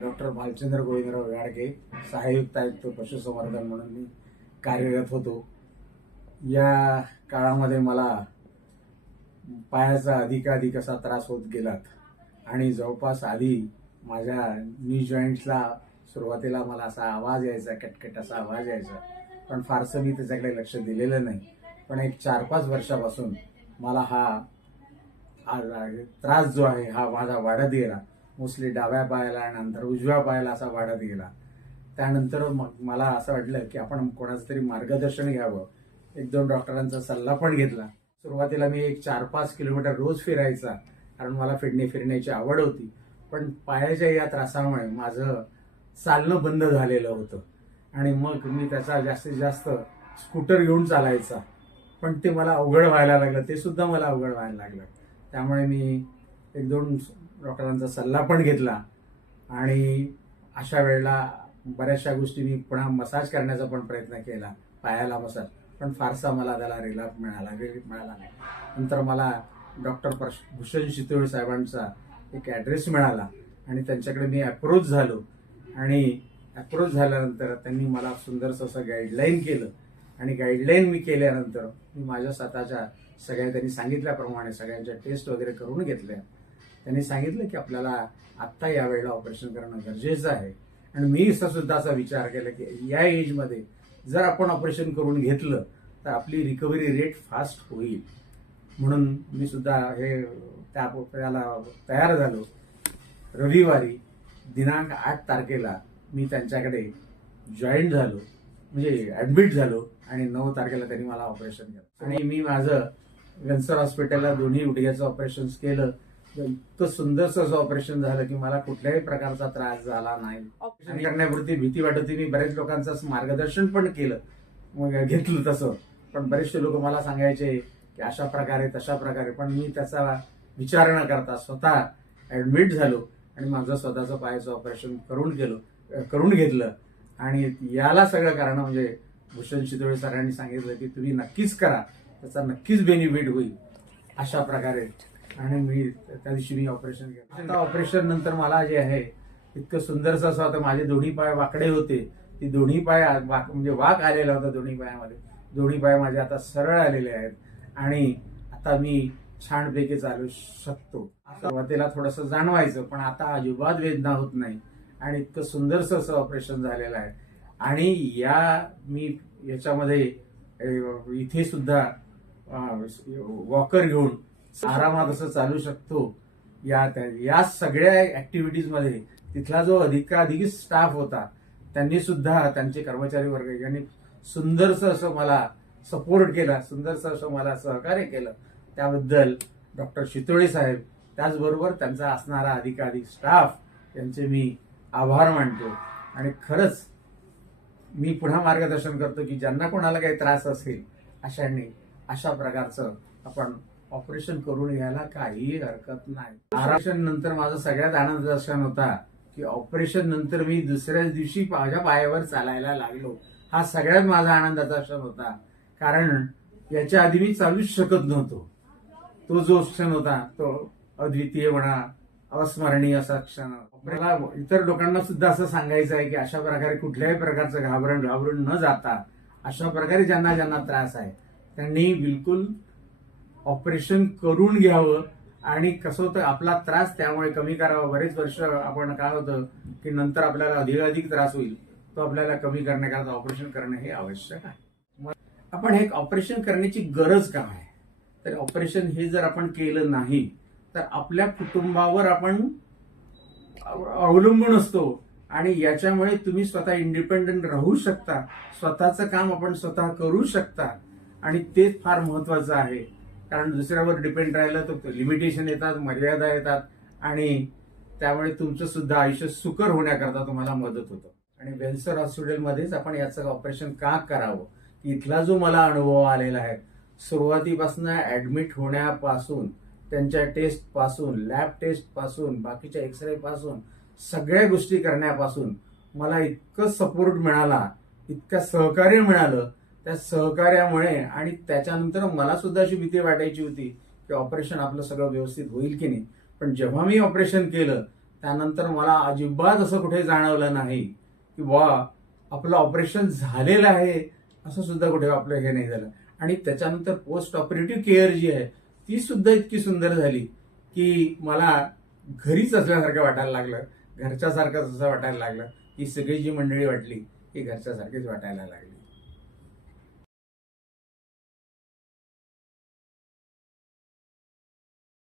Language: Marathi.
डॉक्टर भालचंद्र गोविंदराव गाडगे, सहाय्यक आयुक्त पशुसंवर्धन म्हणून मी कार्यरत होतो. या काळामध्ये मला पायाचा अधिकाधिक असा त्रास होत गेला आणि जवळपास आधी माझ्या नी जॉईंट्सला सुरुवातीला मला असा आवाज यायचा, कटकट असा आवाज यायचा, पण फारसं मी त्याच्याकडे लक्ष दिलेलं नाही. पण एक 4-5 वर्षापासून मला हा त्रास जो आहे हा माझा वाढत गेला. मोस्टली डाव्या पायाला आणि नंतर उजव्या पायाला असा वाढत गेला. त्यानंतर मग मला असं वाटलं की आपण कोणाचं तरी मार्गदर्शन घ्यावं. 1-2 डॉक्टरांचा सल्ला पण घेतला. सुरुवातीला मी एक 4-5 किलोमीटर रोज फिरायचा, कारण मला फिरण्याची आवड होती. पण पायाच्या या त्रासामुळे माझं चालणं बंद झालेलं होतं आणि मग मी त्याचा जास्तीत जास्त स्कूटर घेऊन चालायचा. पण ते मला अवघड व्हायला लागलं, ते सुद्धा मला अवघड व्हायला लागलं. त्यामुळे मी 1-2 डॉक्टरांचा सल्ला पण घेतला आणि अशा वेळेला बऱ्याचशा गोष्टी मी पुन्हा मसाज करण्याचा पण प्रयत्न केला, पायाला मसाज, पण फारसा मला त्याला रिलीफ मिळाला नाही. नंतर मला डॉक्टर भूषण शितोळे साहेबांचा एक ॲड्रेस मिळाला आणि त्यांच्याकडे मी अप्रोच झालो आणि अप्रोच झाल्यानंतर त्यांनी मला सुंदरसं असं गाईडलाईन केलं आणि गाईडलाईन मी केल्यानंतर मी माझ्या स्वतःच्या त्यांनी सांगितल्याप्रमाणे सगळ्यांच्या टेस्ट वगैरे करून घेतल्या. त्यांनी सांगितलं की आपल्याला आत्ता या वेळेला ऑपरेशन करणं गरजेचं आहे आणि मी सुद्धा असा विचार केला की या एजमध्ये जर आपण ऑपरेशन करून घेतलं तर आपली रिकव्हरी रेट फास्ट होईल. म्हणून मी सुद्धा त्याला तयार झालो. रविवारी दिनांक 8 तारखेला मी त्यांच्याकडे जॉईन झालो, म्हणजे ॲडमिट झालो आणि 9 तारखेला त्यांनी मला ऑपरेशन केलं आणि मी माझं वेन्सर हॉस्पिटलला दोन्ही गुडघ्याचं ऑपरेशन केलं. इतकं सुंदरसं असं ऑपरेशन झालं की मला कुठल्याही प्रकारचा त्रास झाला नाही. ऑपरेशन करण्यापुरती भीती वाटत होती. मी बरेच लोकांचं मार्गदर्शन पण केलं, मग घेतलं तसं, पण बरेचसे लोक मला सांगायचे की अशा प्रकारे तशा प्रकारे, पण मी त्याचा विचार न करता स्वतः ॲडमिट झालो आणि माझं स्वतःचं पायाचं ऑपरेशन करून घेतलं. आणि याला सगळं कारण म्हणजे भूषण शितोळे सरांनी सांगितलं की तुम्ही नक्कीच करा, त्याचा नक्कीच बेनिफिट होईल अशा प्रकारे. आणि मी त्या दिवशी मी ऑपरेशन केलं. आता ऑपरेशन नंतर मला जे आहे इतकं सुंदरसं असं होतं. माझे दोन्ही पाय वाकडे होते, ती दोन्ही पाय म्हणजे वाक आलेला होता दोन्ही पायामध्ये. दोन्ही पाय माझे आता सरळ आलेले आहेत आणि आता मी छानपैकी चालू शकतो. सुरुवातीला थोडंसं जाणवायचं, पण आता अजिबात वेदना होत नाही आणि इतकं सुंदरसं असं ऑपरेशन झालेलं आहे. आणि मी याच्यामध्ये इथे सुद्धा वॉकर घेऊन आरामात असं चालू शकतो. या सगळ्या ऍक्टिव्हिटीज मध्ये तिथला जो अधिकाधिक स्टाफ होता त्यांनी सुद्धा, त्यांचे कर्मचारी वर्ग यांनी सुंदरसं असं मला सपोर्ट केला, सुंदरसं असं मला सहकार्य केलं. त्याबद्दल डॉक्टर शितोळे साहेब, त्याचबरोबर त्यांचा असणारा अधिकाधिक स्टाफ यांचे मी आभार मानतो. आणि खरंच मी पुन्हा मार्गदर्शन करतो की ज्यांना कोणाला काही त्रास असेल अशांनी अशा प्रकारचं आपण ऑपरेशन करून घ्यायला काहीही हरकत नाही. ऑपरेशन नंतर माझं सगळ्यात आनंद दर्शन होता की ऑपरेशन नंतर मी दुसऱ्याच दिवशी माझ्या पायावर चालायला लागलो. हा सगळ्यात माझा आनंदाचा क्षण होता, कारण याच्या आधी मी चालूच शकत नव्हतो. तो जो क्षण होता तो अद्वितीय म्हणा, अविस्मरणीय असा क्षण. मला इतर लोकांना सुद्धा असं सांगायचं आहे की अशा प्रकारे कुठल्याही प्रकारचं घाबरून न जाता अशा प्रकारे ज्यांना त्रास आहे त्यांनी बिलकुल ऑपरेशन करून घ्यावं. आणि कसं होतं, आपला त्रास त्यामुळे कमी करावा. बरेच वर्ष आपण काय होतं की नंतर आपल्याला अधिकाधिक त्रास होईल, तो आपल्याला कमी करण्याकरता ऑपरेशन करणं हे आवश्यक आहे. आपण हे ऑपरेशन करण्याची गरज काय आहे, तर ऑपरेशन हे जर आपण केलं नाही तर आपल्या कुटुंबावर आपण अवलंबून असतो आणि याच्यामुळे तुम्ही स्वतः इंडिपेंडंट राहू शकता, स्वतःचं काम आपण स्वतः करू शकता आणि तेच फार महत्वाचं आहे. कारण दुसऱ्यावर डिपेंड राहिलं तर लिमिटेशन येतात, मर्यादा येतात आणि त्यामुळे तुमचं सुद्धा आयुष्य सुकर होण्याकरता तुम्हाला मदत होतं. आणि वेन्सर हॉस्पिटलमध्येच आपण याचं ऑपरेशन का करावं, इथला जो मला अनुभव आलेला आहे, सुरुवातीपासून ऍडमिट होण्यापासून, त्यांच्या टेस्ट पासून, लॅब टेस्ट पासून, बाकीच्या एक्सरे पासून, सगळ्या गोष्टी करण्यापासून मला इतकं सपोर्ट मिळाला, इतकं सहकार्य मिळालं. त्या सहकार्यामुळे आणि त्याच्यानंतर मला सुद्धा अशी भीती वाटायची होती की ऑपरेशन आपलं सगळं व्यवस्थित होईल की नाही. पण जेव्हा मी ऑपरेशन केलं त्यानंतर मला अजिबात असं कुठे जाणवलं नाही की वा आपलं ऑपरेशन झालेलं आहे, असं सुद्धा कुठे आपलं हे नाही झालं. आणि त्याच्यानंतर पोस्ट ऑपरेटिव्ह केअर जी आहे ती सुद्धा इतकी सुंदर झाली की मला घरीच असल्यासारखं वाटायला लागलं, घरच्यासारखंच असं वाटायला लागलं. ही सगळी जी मंडळी वाटली ही घरच्यासारखीच वाटायला लागली.